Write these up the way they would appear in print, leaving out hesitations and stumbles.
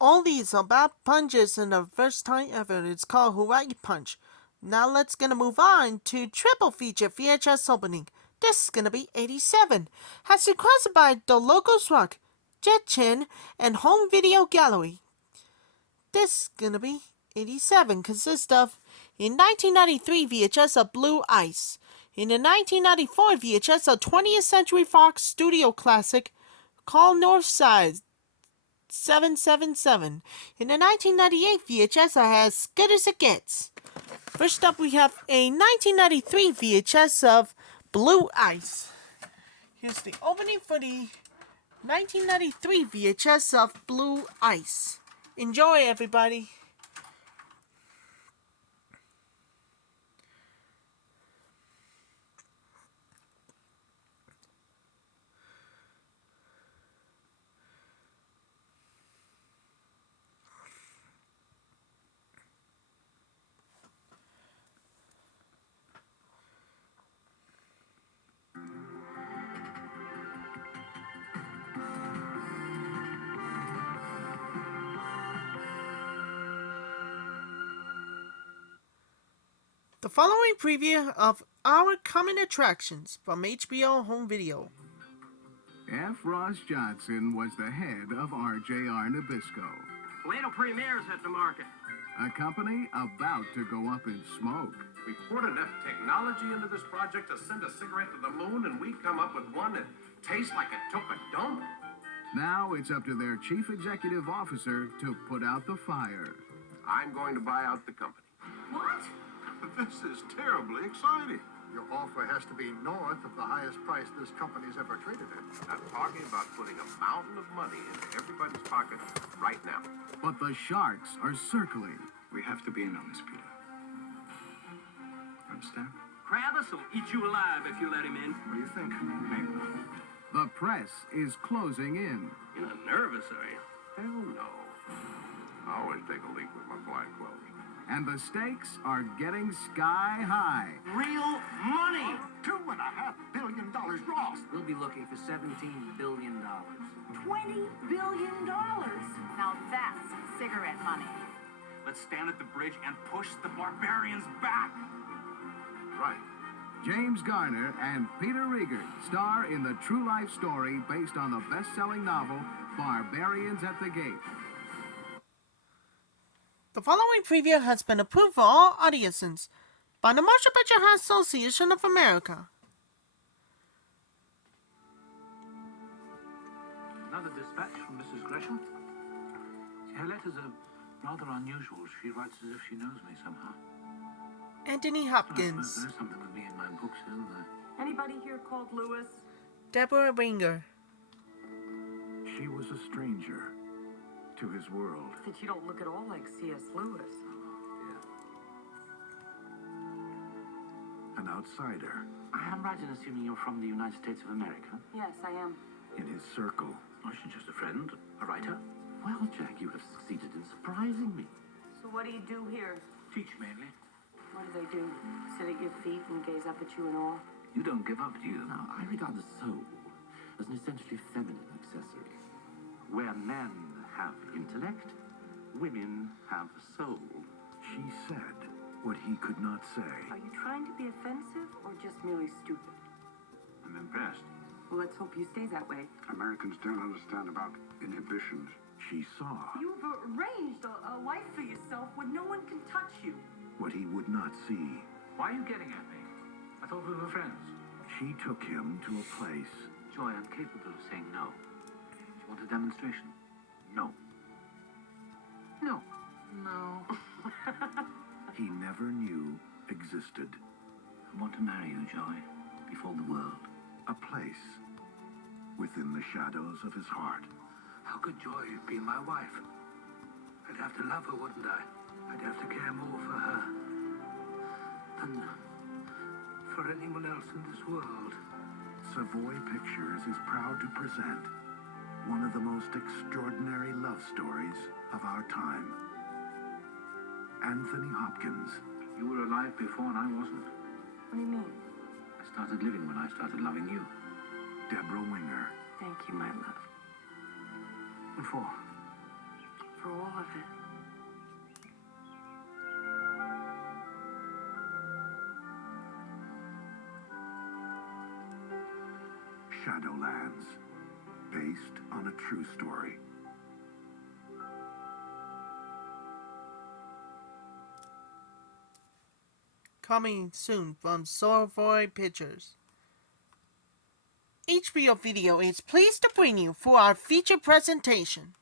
All these are bad punches in the first time ever. It's called Hawaii Punch. Now let's gonna move on to triple feature VHS opening. This is gonna be 87. Has requested by TheLogosRock, Jet Chin, and HomeVideoGallery. This is gonna be 87. Consists of a 1993 VHS of Blue Ice, in a 1994 VHS of 20th Century Fox studio classic called Northside 777. In the 1998 VHS, I have As Good As It Gets. First up, we have a 1993 VHS of Blue Ice. Here's the opening for the 1993 VHS of Blue Ice. Enjoy, everybody. The following preview of our coming attractions from HBO Home Video. F. Ross Johnson was the head of RJR Nabisco. Toledo Premier's hit the market. A company about to go up in smoke. We poured enough technology into this project to send a cigarette to the moon, and we come up with one that tastes like a topadoma. Now it's up to their chief executive officer to put out the fire. I'm going to buy out the company. What? This is terribly exciting. Your offer has to be north of the highest price this company's ever traded at. I'm talking about putting a mountain of money into everybody's pocket right now. But the sharks are circling. We have to be in on this, Peter. Understand? Kravis will eat you alive if you let him in. What do you think? Maybe. The press is closing in. You're not nervous, are you? Hell no. I always take a leak with my blind closed. And the stakes are getting sky high. Real money! $2.5 billion gross. We'll be looking for $17 billion. $20 billion. Now that's cigarette money. Let's stand at the bridge and push the barbarians back. Right. James Garner and Peter Rieger star in the true life story based on the best-selling novel Barbarians at the Gate. The following preview has been approved for all audiences by the Motion Picture Association of America. Another dispatch from Mrs. Gresham. Her letters are rather unusual. She writes as if she knows me somehow. Anthony I Hopkins, suppose there is something with me in my books, isn't there? Anybody here called Lewis? Deborah Winger, She was a stranger to his world. That you don't look at all like C.S. Lewis. An outsider I am right in assuming you're from the United States of America. Yes, I am. in his circle. Oh, she's just a friend, a writer. Well, Jack, you have succeeded in surprising me. So what do you do here? Teach mainly. What do they do? Sit at your feet and gaze up at you in awe? You don't give up, do you? Now, I regard the soul as an essentially feminine accessory. Where men have intellect, women have soul. She said what he could not say. Are you trying to be offensive or just merely stupid? I'm impressed. Well, let's hope you stay that way. Americans don't understand about inhibitions. She saw You've arranged a life for yourself where no one can touch you. what he would not see. Why are you getting at me? I thought we were friends. She took him to a place. Joy, I'm capable of saying no. Do you want a demonstration? No. No. No. He never knew existed. I want to marry you, Joy, before the world. A place within the shadows of his heart. How could Joy be my wife? I'd have to love her, wouldn't I? I'd have to care more for her than for anyone else in this world. Savoy Pictures is proud to present one of the most extraordinary love stories of our time. Anthony Hopkins. You were alive before and I wasn't. What do you mean? I started living when I started loving you. Deborah Winger. Thank you, my love. What for? For Shadowlands, based on a true story. Coming soon from Northside Pictures. HBO Video is pleased to bring you for our feature presentation.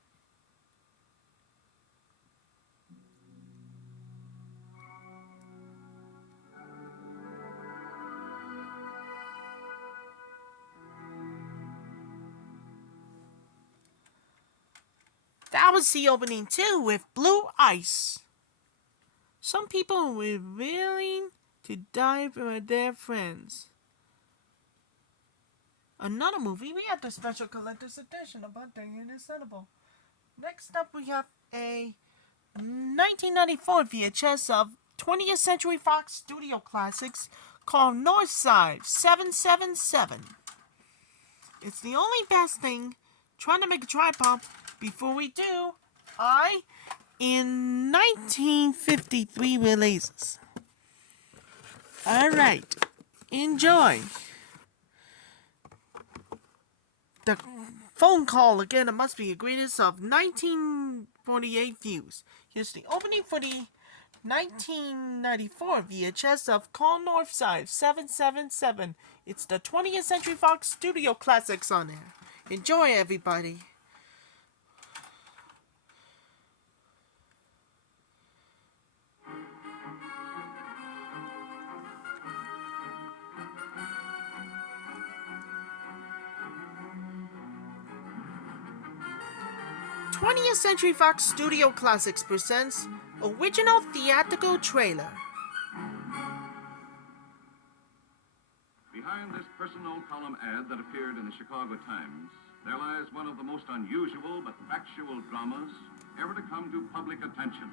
That was the opening too, with Blue Ice. Some people were willing to die for their friends. Another movie, we have the special collector's edition about Day in Assemble. Next up, we have a 1994 VHS of 20th Century Fox Studio Classics called Northside 777. It's the only best thing. Trying to make a tripod. Before we do, in 1953 releases. Alright, enjoy. The phone call again, it must be the greatest of 1948 views. Here's the opening for the 1994 VHS of Call Northside 777. It's the 20th Century Fox Studio Classics on there. Enjoy, everybody. '20th Century Fox Studio Classics presents Original Theatrical Trailer. Behind this personal column ad that appeared in the Chicago Times, there lies one of the most unusual but factual dramas ever to come to public attention.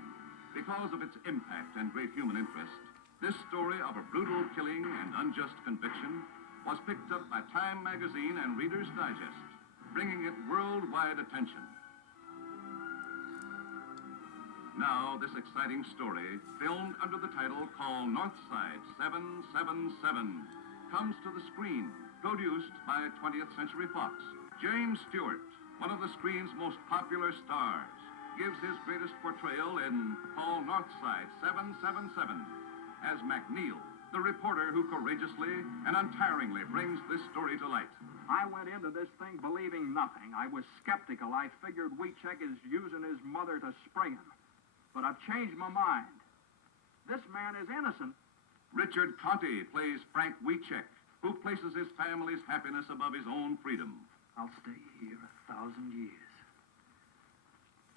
Because of its impact and great human interest, this story of a brutal killing and unjust conviction was picked up by Time magazine and Reader's Digest, bringing it worldwide attention. Now, this exciting story, filmed under the title Call Northside 777, comes to the screen, produced by 20th Century Fox. James Stewart, one of the screen's most popular stars, gives his greatest portrayal in Call Northside 777 as McNeil, the reporter who courageously and untiringly brings this story to light. I went into this thing believing nothing. I was skeptical. I figured Wheatcheck is using his mother to spring him. But I've changed my mind. This man is innocent. Richard Conte plays Frank Wheatcheck, who places his family's happiness above his own freedom. I'll stay here 1,000 years.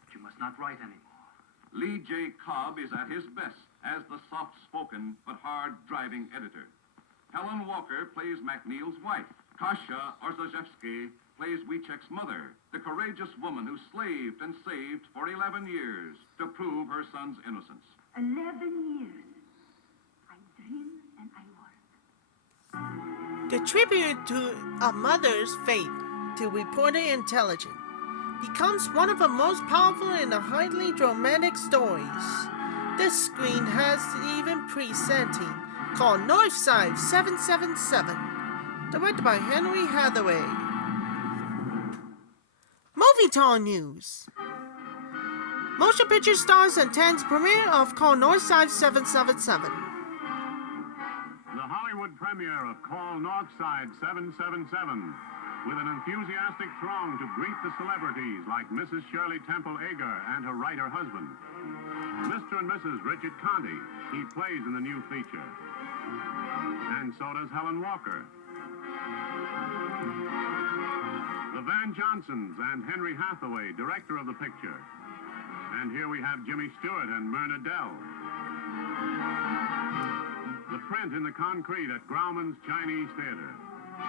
But you must not write anymore. Lee J. Cobb is at his best as the soft-spoken but hard-driving editor. Helen Walker plays McNeil's wife. Kasia Orzechowski plays Wheatcheck's mother, the courageous woman who slaved and saved for 11 years to prove her son's innocence. 11 years. I dream and I work. The tribute to a mother's faith to reporter intelligence becomes one of the most powerful and highly dramatic stories. This screen has even presenting called Northside 777, directed by Henry Hathaway. Movietone News. Motion Picture Stars attends premiere of Call Northside 777. The Hollywood premiere of Call Northside 777, with an enthusiastic throng to greet the celebrities like Mrs. Shirley Temple Eger and her writer husband. Mr. and Mrs. Richard Conte, he plays in the new feature. And so does Helen Walker. The Van Johnsons and Henry Hathaway, director of the picture. And here we have Jimmy Stewart and Myrna Dell. The print in the concrete at Grauman's Chinese Theater.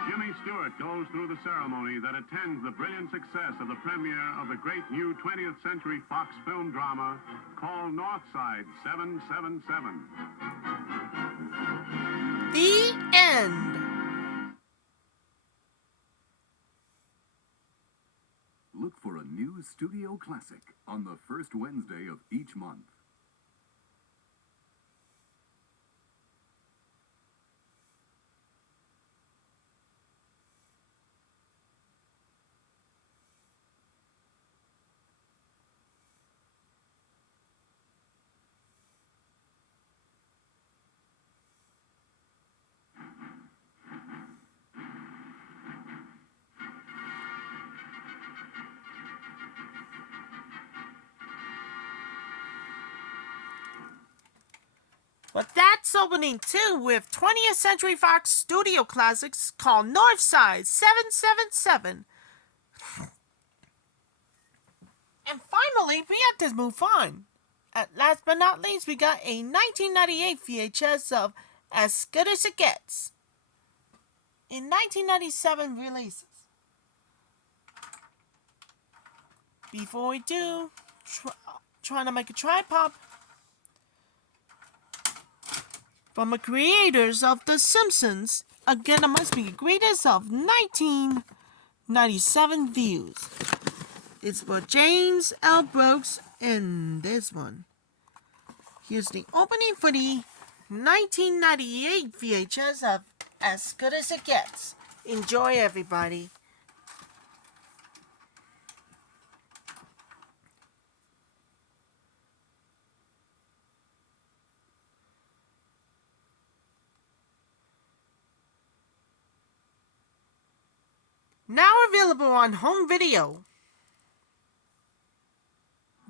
Jimmy Stewart goes through the ceremony that attends the brilliant success of the premiere of the great new 20th Century Fox film drama called Northside 777. The end. Look for a new studio classic on the first Wednesday of each month. But that's opening too with 20th Century Fox studio classics called Northside 777. And finally, we have to move on. At last but not least, we got a 1998 VHS of As Good As It Gets. In 1997 releases. Before we do, trying to make a tripod from the creators of The Simpsons. Again, it must be the greatest of 1997 views. It's for James L. Brooks in this one. Here's the opening for the 1998 VHS of As Good As It Gets. Enjoy, everybody. Now available on home video.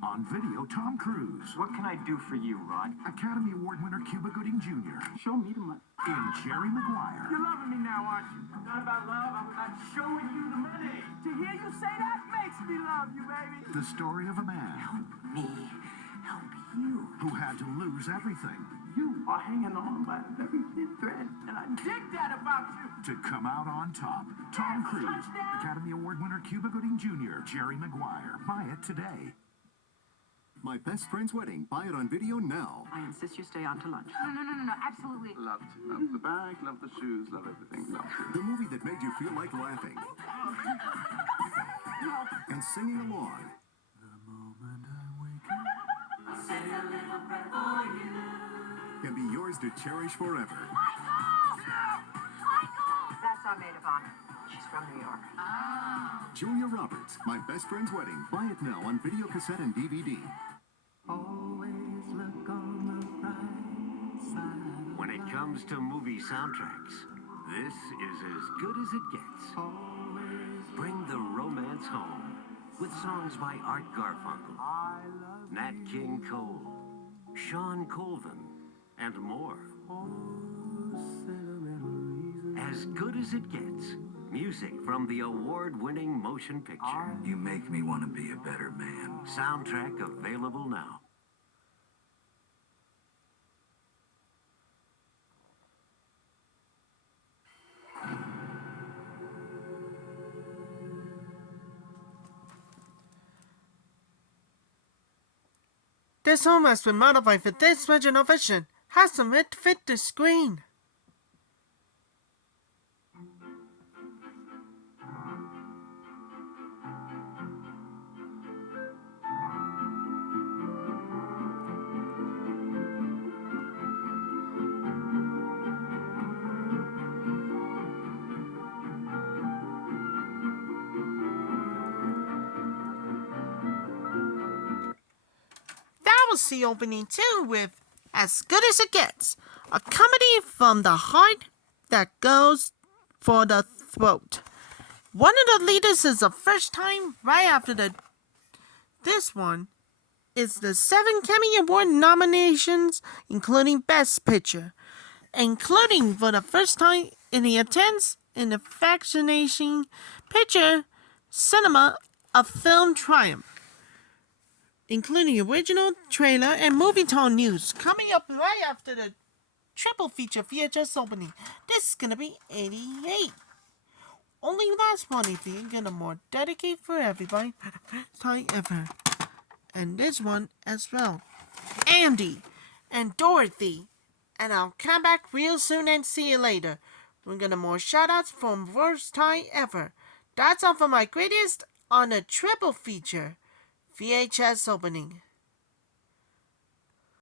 On video, Tom Cruise. What can I do for you, Rod? Academy Award winner Cuba Gooding Jr. Show me the money. In Jerry Maguire. You're loving me now, aren't you? Not about love, I'm about showing you the money. To hear you say that makes me love you, baby. The story of a man Help me. Help you. who had to lose everything You are hanging on by a very thin thread, and I dig that about you. to come out on top. Tom Cruise, Academy Award winner Cuba Gooding Jr., Jerry Maguire. Buy it today. My Best Friend's Wedding. Buy it on video now. I insist you stay on to lunch. No, Absolutely. Loved the bag, loved the shoes, loved everything. Loved it. The movie that made you feel like laughing and singing along. Can be yours to cherish forever. That's our maid of honor. She's from New York. Julia Roberts, My Best Friend's Wedding. Buy it now on video cassette and DVD. When it comes to movie soundtracks, this is as good as it gets. Bring the romance home with songs by Art Garfunkel, Nat King Cole, Sean Colvin, and more. As good as it gets. Music from the award-winning motion picture. You make me want to be a better man. Soundtrack available now. This home has been modified for this original version. Has to fit the screen. Was the opening too with As Good As It Gets, a comedy from the heart that goes for the throat. One of the leaders is the first time right after this one is the 7 Academy Award nominations, including Best Picture, including for the first time in the attendance in the Fascination Picture Cinema a Film Triumph, including original trailer and Movietone news coming up right after the triple feature VHS opening. This is gonna be 88. Only last one if you're gonna more dedicate for everybody. First time ever. And this one as well. Andy and Dorothy. And I'll come back real soon and see you later. We're gonna more shoutouts from first time ever. That's all for my greatest on a triple feature VHS opening.